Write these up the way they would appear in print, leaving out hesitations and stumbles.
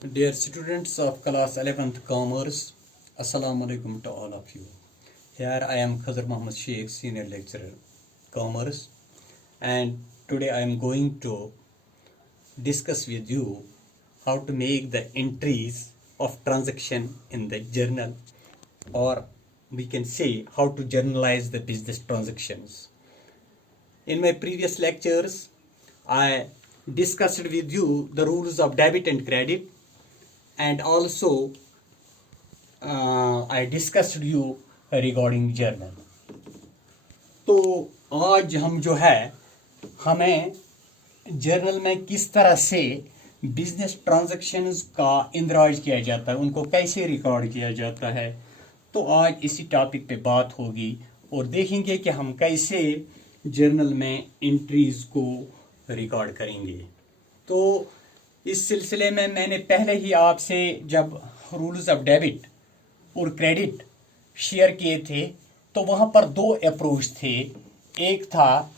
Dear students of class 11th Commerce, Assalamu alaikum to all of you. Here I am Khazar Muhammad Sheikh, Senior Lecturer, Commerce, and today I am going to discuss with you how to make the entries of transaction in the journal, or we can say how to journalize the business transactions. In my previous lectures, I discussed with you the rules of debit and credit, and also I discussed you regarding journal. तो आज हम जो है हमें journal में किस तरह से बिजनेस ट्रांजैक्शंस का इंदराज किया जाता है, उनको कैसे रिकॉर्ड किया जाता है, तो आज इसी टॉपिक पे बात होगी और देखेंगे कि हम कैसे जर्नल में एंट्रीज को रिकॉर्ड करेंगे। तो इस सिलसिले में मैंने पहले ही आपसे जब रूल्स ऑफ डेबिट और क्रेडिट शेयर किए थे तो वहाँ पर दो अप्रोच थे, एक था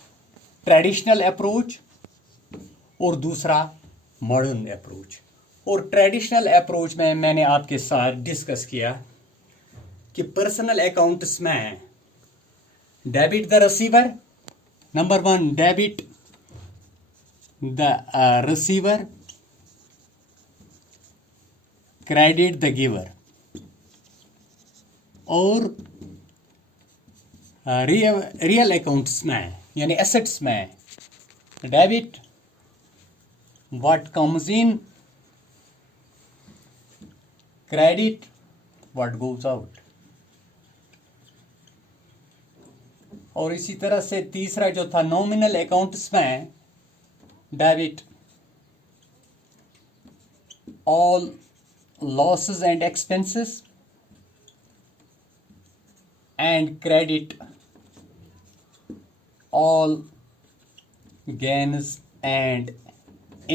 ट्रेडिशनल अप्रोच और दूसरा मॉडर्न अप्रोच। और ट्रेडिशनल अप्रोच में मैंने आपके साथ डिस्कस किया कि पर्सनल अकाउंट्स में debit the receiver, number one debit the receiver, credit the giver. और रियल अकाउंट्स में यानी एसेट्स में debit what comes in, credit what goes out. और इसी तरह से तीसरा जो था नॉमिनल अकाउंट्स में debit all losses and expenses and credit all gains and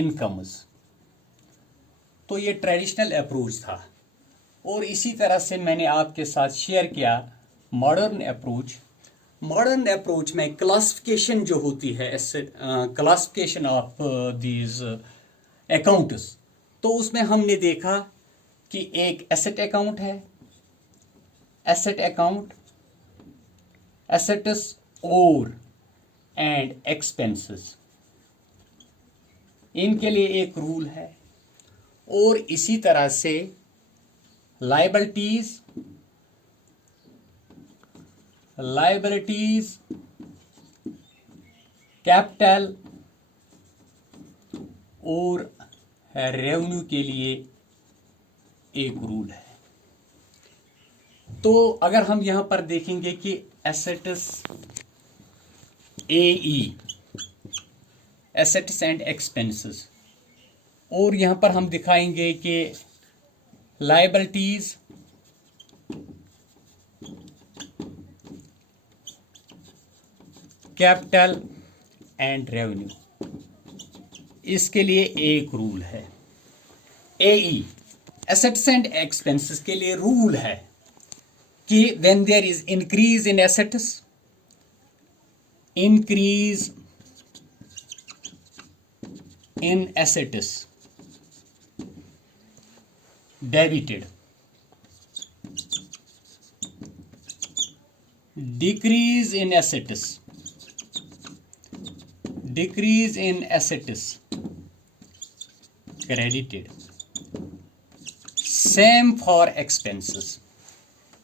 incomes। तो ये ट्रेडिशनल अप्रोच था। और इसी तरह से मैंने आपके साथ शेयर किया मॉडर्न अप्रोच। मॉडर्न अप्रोच में क्लासिफिकेशन जो होती है, क्लासिफिकेशन ऑफ दीज अकाउंट्स, तो उसमें हमने देखा कि एक एसेट अकाउंट है, एसेट अकाउंट, एसेट्स और एंड एक्सपेंसेस, इनके लिए एक रूल है। और इसी तरह से लायबिलिटीज, कैपिटल और रेवेन्यू के लिए एक रूल है। तो अगर हम यहां पर देखेंगे कि assets AE, assets and expenses, और यहां पर हम दिखाएंगे कि लायबिलिटीज, कैपिटल एंड रेवेन्यू, इसके लिए एक रूल है। एई एसेट्स एंड एक्सपेंसेस के लिए रूल है कि when there is increase in assets, increase in assets debited, decrease in assets, credited। Same for expenses,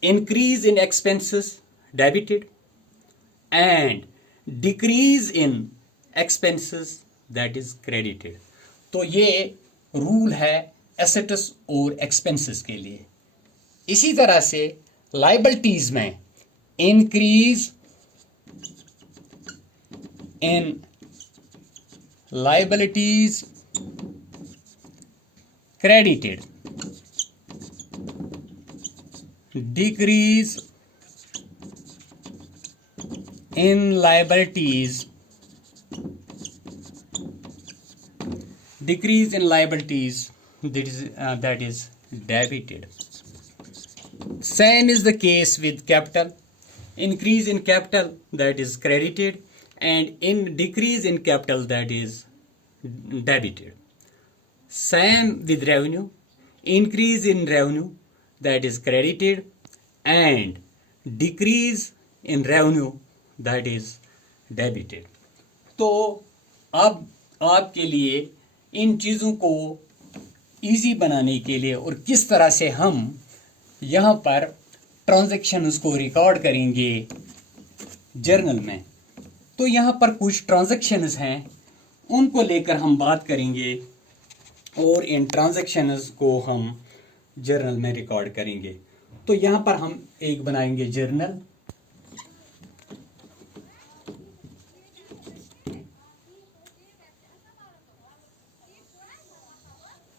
increase in expenses debited and decrease in expenses that is credited। तो ये rule है assets और expenses के लिए। इसी तरह से liabilities में increase in liabilities credited, decrease in liabilities, that is debited। Same is the case with capital, increase in capital that is credited and in decrease in capital that is debited. Same with revenue, increase in revenue, that is credited, and decrease in revenue, that is debited. तो अब आपके लिए इन चीज़ों को easy बनाने के लिए और किस तरह से हम यहाँ पर ट्रांजैक्शंस को रिकॉर्ड करेंगे जर्नल में, तो यहाँ पर कुछ ट्रांजैक्शंस हैं उनको लेकर हम बात करेंगे और इन ट्रांजैक्शंस को हम जर्नल में रिकॉर्ड करेंगे। तो यहाँ पर हम एक बनाएंगे जर्नल।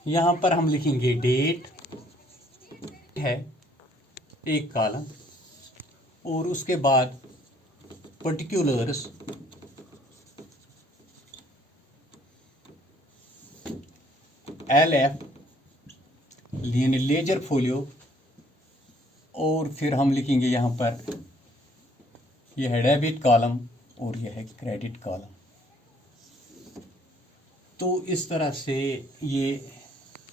यहाँ पर हम लिखेंगे डेट है एक कॉलम और उसके बाद पर्टिकुलर्स LF यानी लेजर फोलियो, और फिर हम लिखेंगे यहाँ पर यह है डेबिट कॉलम और यह है क्रेडिट कॉलम। तो इस तरह से ये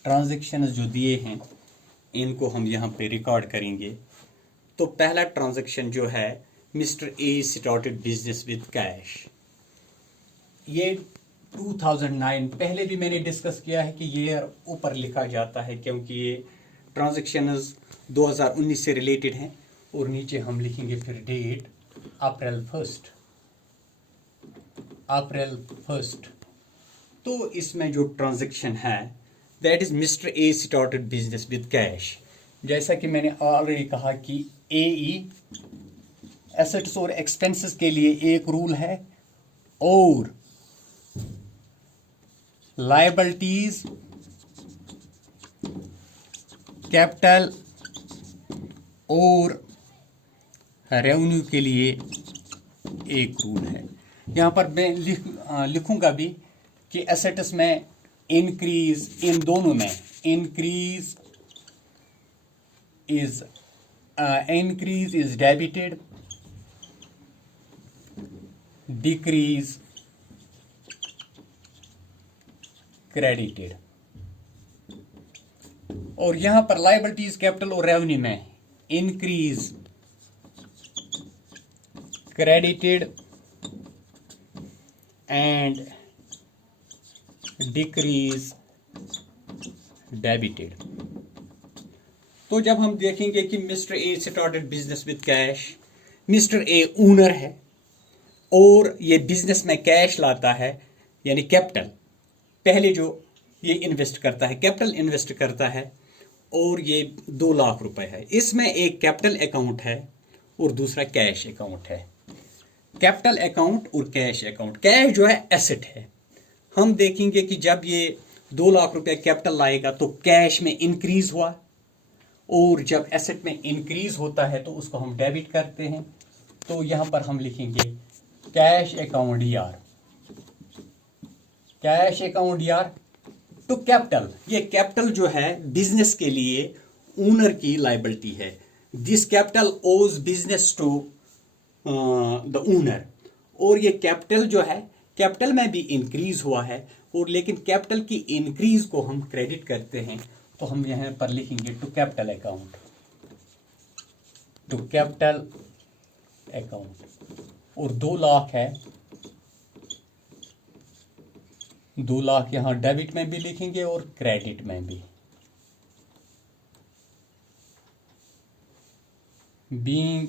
ट्रांजैक्शंस जो दिए हैं इनको हम यहाँ पे रिकॉर्ड करेंगे। तो पहला ट्रांजैक्शन जो है mister A started business with cash, ये 2009 पहले भी मैंने डिस्कस किया है कि ये ऊपर लिखा जाता है क्योंकि ये ट्रांजैक्शंस 2019 से रिलेटेड हैं, और नीचे हम लिखेंगे फिर डेट अप्रैल 1। तो इसमें जो ट्रांजैक्शन है that is mister A started business with cash. जैसा कि मैंने ऑलरेडी कहा कि AE एसेट्स और एक्सपेंसेस के लिए एक रूल है, और लायबिलिटीज कैपिटल और रेवेन्यू के लिए एक रूल है। यहाँ पर मैं लिखूंगा भी कि एसेट्स में इंक्रीज, इन दोनों में increase is debited, decrease credited. और यहां पर लायबिलिटीज कैपिटल और रेवेन्यू में increase credited and decrease debited. तो जब हम देखेंगे कि mister A started business with cash, mister A owner है और ये बिजनेस में कैश लाता है, यानी कैपिटल पहले जो ये इन्वेस्ट करता है, कैपिटल इन्वेस्ट करता है, और ये 2 लाख रुपए है। इसमें एक कैपिटल अकाउंट है और दूसरा कैश अकाउंट है। कैपिटल अकाउंट और कैश अकाउंट, कैश जो है एसेट है। हम देखेंगे कि जब ये 2 लाख रुपए कैपिटल लाएगा तो कैश में इंक्रीज हुआ, और जब एसेट में इंक्रीज होता है तो उसको हम डेबिट करते हैं। तो यहां पर हम लिखेंगे cash account ER, cash account ER to capital. ये कैपिटल जो है बिजनेस के लिए ओनर की लायबिलिटी है। This capital owes business to the owner, और ये कैपिटल जो है कैपिटल में भी इंक्रीज हुआ है, और लेकिन कैपिटल की इंक्रीज को हम क्रेडिट करते हैं। तो हम यहां पर लिखेंगे to capital account, to capital account. और 2 लाख है, 2 लाख यहां डेबिट में भी लिखेंगे और क्रेडिट में भी। Being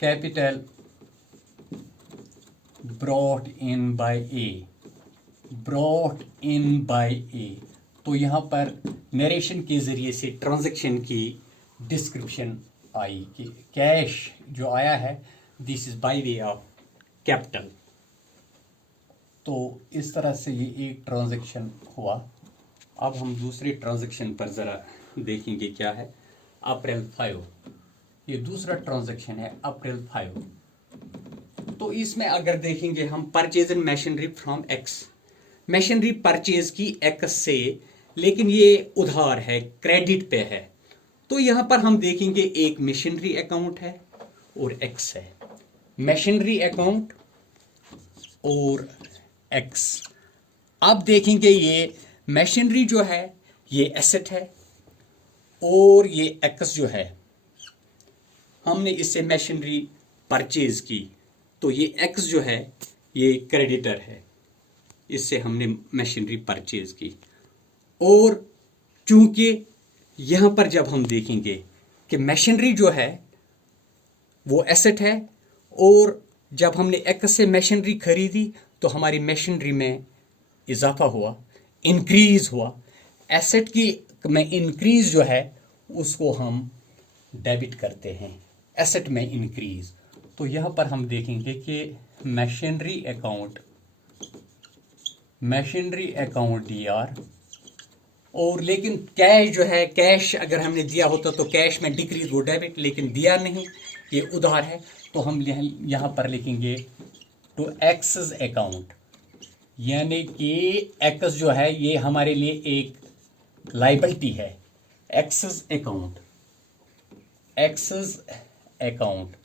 capital brought in by A। तो यहां पर नरेशन के जरिए से ट्रांजैक्शन की डिस्क्रिप्शन आई कि कैश जो आया है this is by way of capital. तो इस तरह से ये एक ट्रांजैक्शन हुआ। अब हम दूसरे ट्रांजैक्शन पर जरा देखेंगे क्या है। अप्रैल 5, ये दूसरा ट्रांजैक्शन है अप्रैल 5। तो इसमें अगर देखेंगे हम purchase in machinery from X, machinery purchase की X से, लेकिन ये उधार है, क्रेडिट पे है। तो यहां पर हम देखेंगे एक मशीनरी अकाउंट है और X है, मशीनरी अकाउंट और X। अब देखेंगे ये मशीनरी जो है ये एसेट है, और ये एक्स जो है हमने इससे मशीनरी परचेज की, तो ये एक्स जो है ये क्रेडिटर है, इससे हमने मशीनरी परचेज की। और चूंकि यहां पर जब हम देखेंगे कि मशीनरी जो है वो एसेट है, और जब हमने एक्स से मशीनरी खरीदी तो हमारी मशीनरी में इजाफा हुआ, इंक्रीज हुआ। एसेट की में इंक्रीज जो है उसको हम डेबिट करते हैं, एसेट में इंक्रीज। तो यहां पर हम देखेंगे कि मशीनरी अकाउंट डीआर, और लेकिन कैश जो है, कैश अगर हमने दिया होता तो कैश में डिक्रीज वो डेबिट, लेकिन दिया नहीं, ये उधार है, तो हम यहां पर लिखेंगे टू एक्सेस अकाउंट, यानी कि एक्स जो है ये हमारे लिए एक लाइबिलिटी है। एक्सेस अकाउंट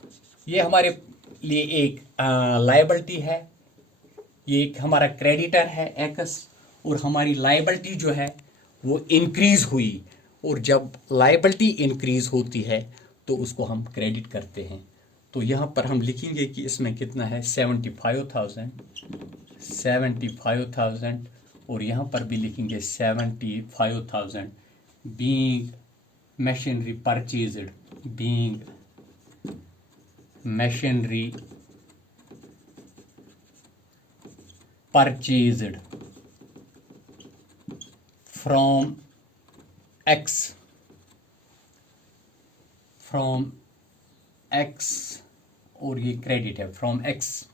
ये हमारे लिए एक लाइबिलिटी है, ये एक हमारा क्रेडिटर है एक्स, और हमारी लाइबिलिटी जो है वो इंक्रीज हुई, और जब लाइबिलिटी इंक्रीज होती है तो उसको हम क्रेडिट करते हैं। तो यहाँ पर हम लिखेंगे कि इसमें कितना है 75,000, और यहाँ पर भी लिखेंगे 75,000 being machinery purchased, being machinery purchased from x, और ये क्रेडिट है फ्रॉम एक्स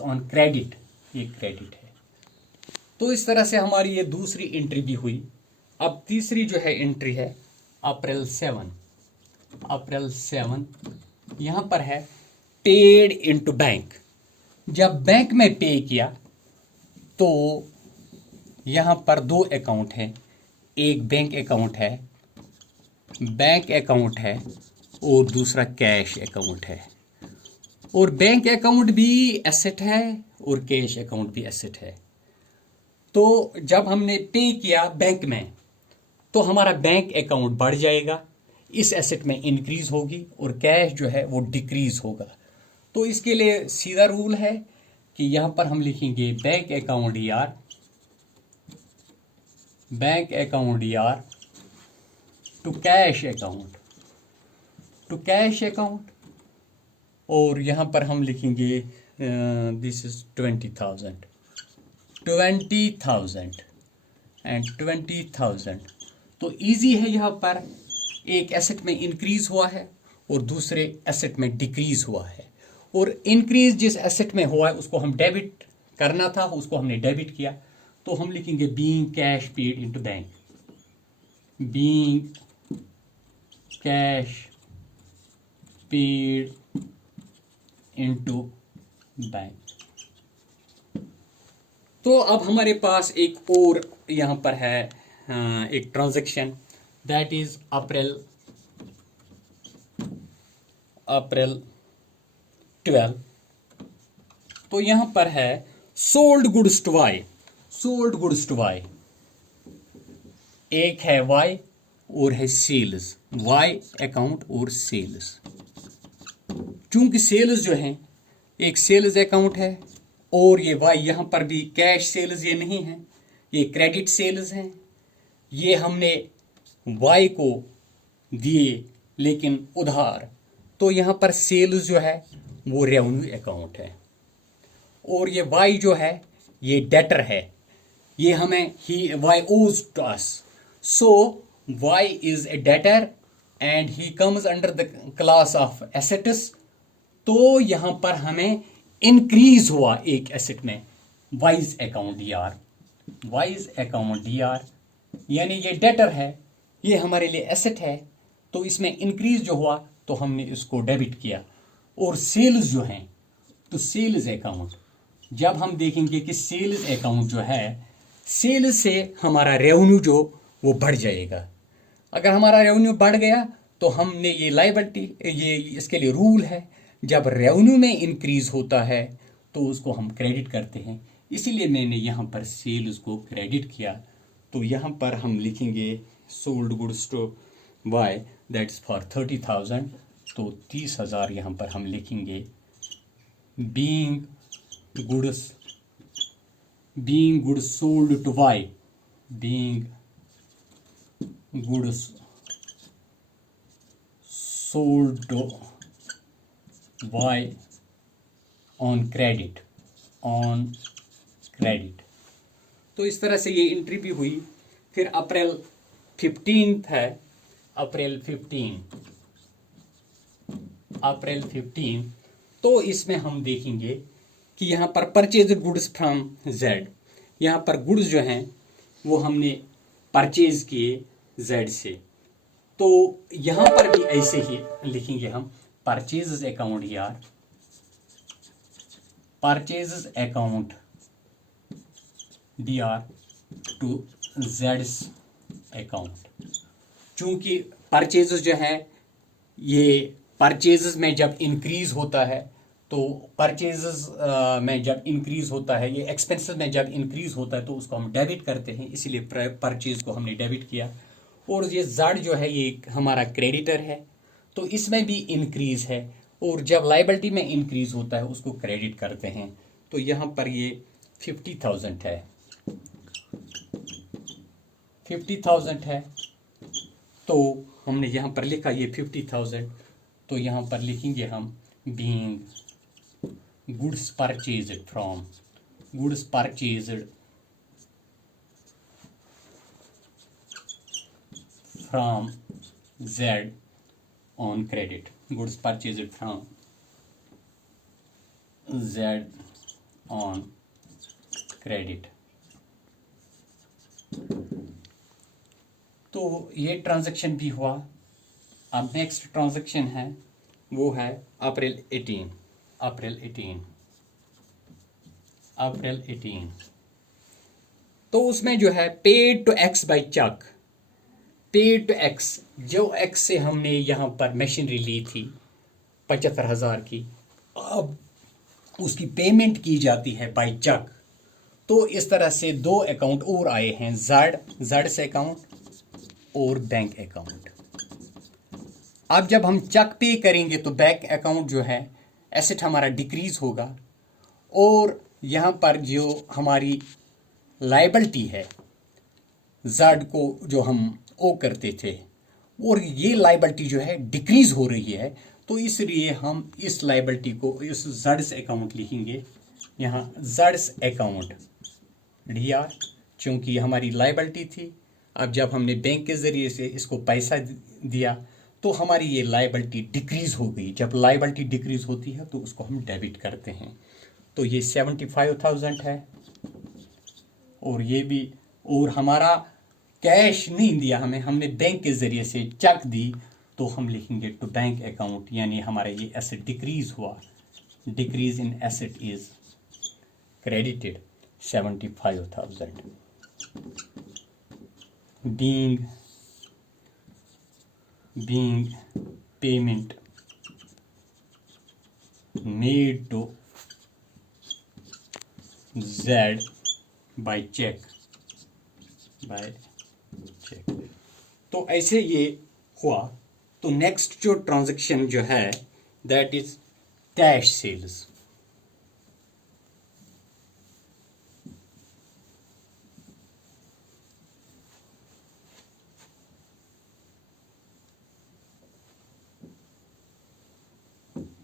ऑन क्रेडिट, ये क्रेडिट है। तो इस तरह से हमारी ये दूसरी एंट्री भी हुई। अब तीसरी जो है एंट्री है अप्रैल 7, यहां पर है पेड इनटू बैंक। जब बैंक में पे किया तो यहां पर दो अकाउंट हैं, एक बैंक अकाउंट है और दूसरा कैश अकाउंट है, और बैंक अकाउंट भी एसेट है और कैश अकाउंट भी एसेट है। तो जब हमने पे किया बैंक में तो हमारा बैंक अकाउंट बढ़ जाएगा, इस एसेट में इंक्रीज होगी, और कैश जो है वो डिक्रीज होगा। तो इसके लिए सीधा रूल है कि यहां पर हम लिखेंगे bank account DR to cash account, और यहां पर हम लिखेंगे दिस इज 20,000 एंड 20,000। तो इजी है, यहां पर एक एसेट में इंक्रीज हुआ है और दूसरे एसेट में डिक्रीज हुआ है, और इंक्रीज जिस एसेट में हुआ है उसको हम डेबिट करना था, उसको हमने डेबिट किया। तो हम लिखेंगे being cash paid into bank, being cash paid into bank. तो अब हमारे पास एक और यहां पर है एक ट्रांजैक्शन, दैट इज अप्रैल 12। तो यहां पर है सोल्ड गुड्स टू वाई, एक है वाई और है सेल्स, वाई अकाउंट और सेल्स। चूंकि सेल्स जो है एक सेल्स अकाउंट है, और ये वाई यहां पर भी कैश सेल्स ये नहीं है, ये क्रेडिट सेल्स हैं। ये हमने वाई को दिए लेकिन उधार, तो यहां पर सेल्स जो है वो रेवेन्यू अकाउंट है, और ये वाई जो है ये डेटर है, ये हमें ही Y owes to us. So Y is a debtor and he comes under the class of assets. तो यहां पर हमें इंक्रीज हुआ एक एसेट में, वाइज अकाउंट डीआर, यानी ये डेटर है, ये हमारे लिए एसेट है, तो इसमें इंक्रीज जो हुआ तो हमने इसको डेबिट किया। और सेल्स जो हैं, तो सेल्स अकाउंट, जब हम देखेंगे कि सेल्स अकाउंट जो है, सेल्स से हमारा रेवेन्यू जो वो बढ़ जाएगा। अगर हमारा रेवेन्यू बढ़ गया तो हमने ये लायबिलिटी, ये इसके लिए रूल है, जब रेवेन्यू में इंक्रीज होता है तो उसको हम क्रेडिट करते हैं, इसीलिए मैंने यहाँ पर सेल्स को क्रेडिट किया। तो यहाँ पर हम लिखेंगे sold goods to Y, that is for 30,000, तो 30,000 यहाँ पर हम लिखेंगे। Being goods sold to Y, being goods sold to Y on credit, तो इस तरह से ये एंट्री भी हुई। फिर अप्रैल 15 है, अप्रैल 15, तो इसमें हम देखेंगे कि यहाँ पर परचेज गुड्स फ्रॉम जेड, यहाँ पर गुड्स जो हैं वो हमने परचेज किए जेड से। तो यहाँ पर भी ऐसे ही लिखेंगे हम परचेज अकाउंट, यार परचेज अकाउंट DR टू जेड्स अकाउंट। चूंकि परचेजेस जो है ये परचेजेस में जब इंक्रीज होता है, तो परचेजेस में जब इंक्रीज होता है, ये एक्सपेंसेस में जब इंक्रीज होता है तो उसको हम डेबिट करते हैं, इसीलिए परचेज को हमने डेबिट किया। और ये जेड जो है ये हमारा क्रेडिटर है, तो इसमें भी इंक्रीज है, और जब लाइबिलिटी में इंक्रीज होता है उसको क्रेडिट करते हैं। तो यहाँ पर ये 50,000 है, 50,000 है, तो हमने यहाँ पर लिखा ये 50,000, तो यहाँ पर लिखेंगे हम being goods purchased from Z on credit, goods purchased from Z on credit। तो ये ट्रांजैक्शन भी हुआ। अब नेक्स्ट ट्रांजैक्शन है वो है अप्रैल 18। तो उसमें जो है paid to X by cheque, paid to X, जो एक्स से हमने यहाँ पर मशीनरी ली थी 75,000 की, अब उसकी पेमेंट की जाती है बाय चेक। तो इस तरह से दो अकाउंट और आए हैं, जेड से अकाउंट और बैंक अकाउंट। अब जब हम चेक पे करेंगे तो बैंक अकाउंट जो है एसेट हमारा डिक्रीज होगा, और यहाँ पर जो हमारी लायबिलिटी है जेड को जो हम ओ करते थे, और ये लायबिलिटी जो है डिक्रीज हो रही है, तो इसलिए हम इस लायबिलिटी को इस जेड्स अकाउंट लिखेंगे, यहाँ जेड्स अकाउंट DR, चूंकि हमारी लायबिलिटी थी। अब जब हमने बैंक के जरिए से इसको पैसा दिया तो हमारी ये लायबिलिटी डिक्रीज हो गई। जब लायबिलिटी डिक्रीज होती है तो उसको हम डेबिट करते हैं। तो ये 75,000 है, और ये भी, और हमारा कैश नहीं दिया हमें, हमने बैंक के जरिए से चेक दी, तो हम लिखेंगे टू बैंक अकाउंट, यानी हमारा ये एसेट डिक्रीज हुआ, decrease in asset is credited 75,000। being payment made to Z by check, तो ऐसे ये हुआ। तो नेक्स्ट जो ट्रांजैक्शन जो है दैट इज कैश सेल्स।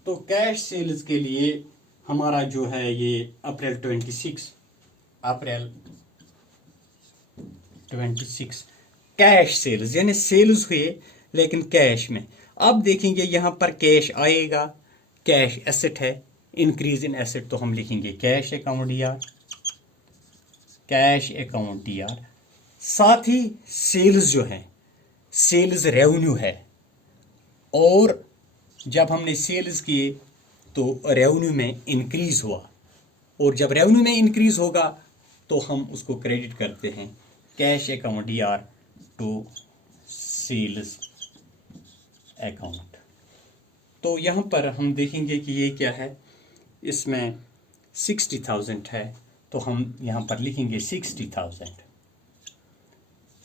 तो कैश सेल्स के लिए हमारा जो है ये अप्रैल 26 कैश सेल्स, यानी सेल्स हुए लेकिन कैश में। अब देखेंगे यहाँ पर कैश आएगा, कैश एसेट है, इंक्रीज इन एसेट, तो हम लिखेंगे कैश अकाउंट DR। साथ ही सेल्स जो है, सेल्स रेवेन्यू है, और जब हमने सेल्स किए तो रेवेन्यू में इंक्रीज हुआ, और जब रेवेन्यू में इंक्रीज होगा तो हम उसको क्रेडिट करते हैं cash account DR to sales account. तो यहाँ पर हम देखेंगे कि ये क्या है, इसमें 60,000 है, तो हम यहाँ पर लिखेंगे 60,000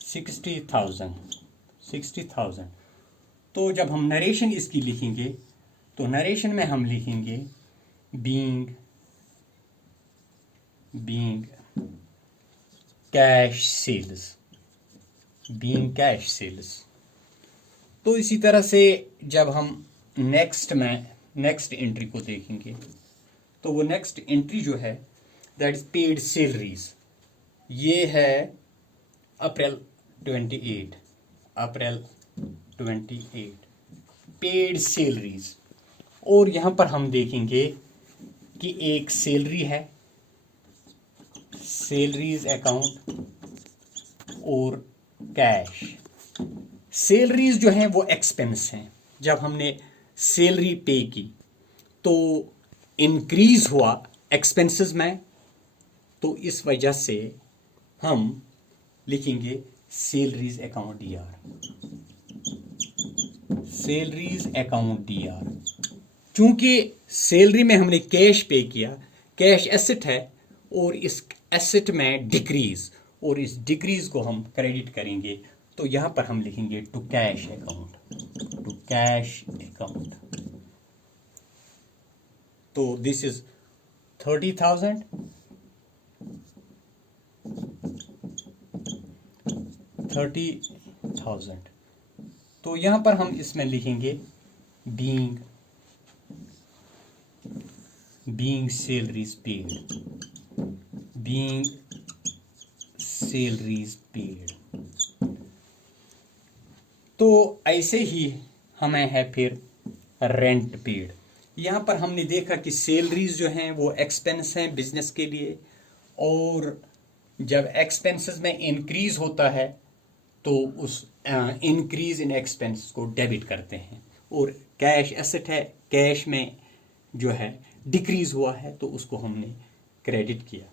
60,000। तो जब हम नरेशन इसकी लिखेंगे तो नरेशन में हम लिखेंगे बीइंग कैश सेल्स। तो इसी तरह से जब हम नेक्स्ट एंट्री को देखेंगे तो वो नेक्स्ट एंट्री जो है दैट इज पेड सैलरीज। ये है अप्रैल 28 पेड सैलरीज। और यहां पर हम देखेंगे कि एक सैलरी है, सैलरीज अकाउंट और कैश। सैलरीज जो हैं वो एक्सपेंस हैं। जब हमने सैलरी पे की तो इंक्रीज हुआ एक्सपेंसेस में, तो इस वजह से हम लिखेंगे सैलरीज अकाउंट डीआर। चूंकि सैलरी में हमने कैश पे किया, कैश एसेट है और इस एसेट में डिक्रीज, और इस डिक्रीज को हम क्रेडिट करेंगे तो यहां पर हम लिखेंगे टू कैश अकाउंट। तो दिस इज 30,000 तो यहां पर हम इसमें लिखेंगे बीइंग सैलरीज पेड। तो ऐसे ही हमें है फिर रेंट पेड। यहां पर हमने देखा कि सैलरीज जो हैं वो एक्सपेंस हैं बिजनेस के लिए, और जब एक्सपेंसेस में इंक्रीज होता है तो उस इंक्रीज इन एक्सपेंस को डेबिट करते हैं। और कैश एसेट है, कैश में जो है डिक्रीज हुआ है तो उसको हमने क्रेडिट किया।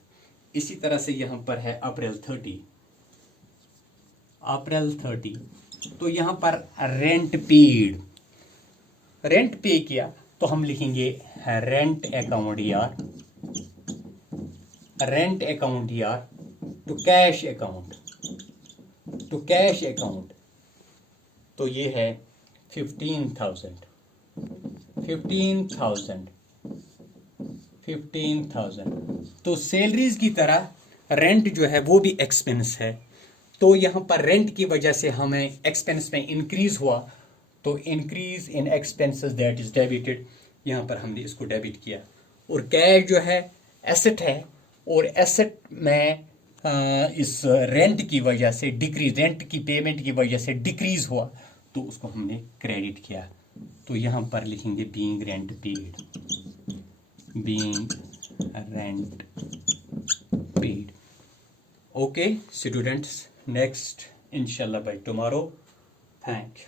इसी तरह से यहां पर है अप्रैल 30 तो यहां पर रेंट पे किया तो हम लिखेंगे rent account DR to cash account. तो ये है 15,000। तो सैलरीज की तरह रेंट जो है वो भी एक्सपेंस है। तो यहां पर रेंट की वजह से हमें एक्सपेंस में इंक्रीज हुआ, तो increase in expenses that is debited, यहां पर हमने इसको डेबिट किया। और कैश जो है एसेट है, और एसेट में इस रेंट की वजह से डिक्रीज, रेंट की पेमेंट की वजह से डिक्रीज हुआ तो उसको हमने क्रेडिट किया। तो यहां पर लिखेंगे being rent paid. Okay students, next इंशाल्लाह बाय टुमारो। Thank you.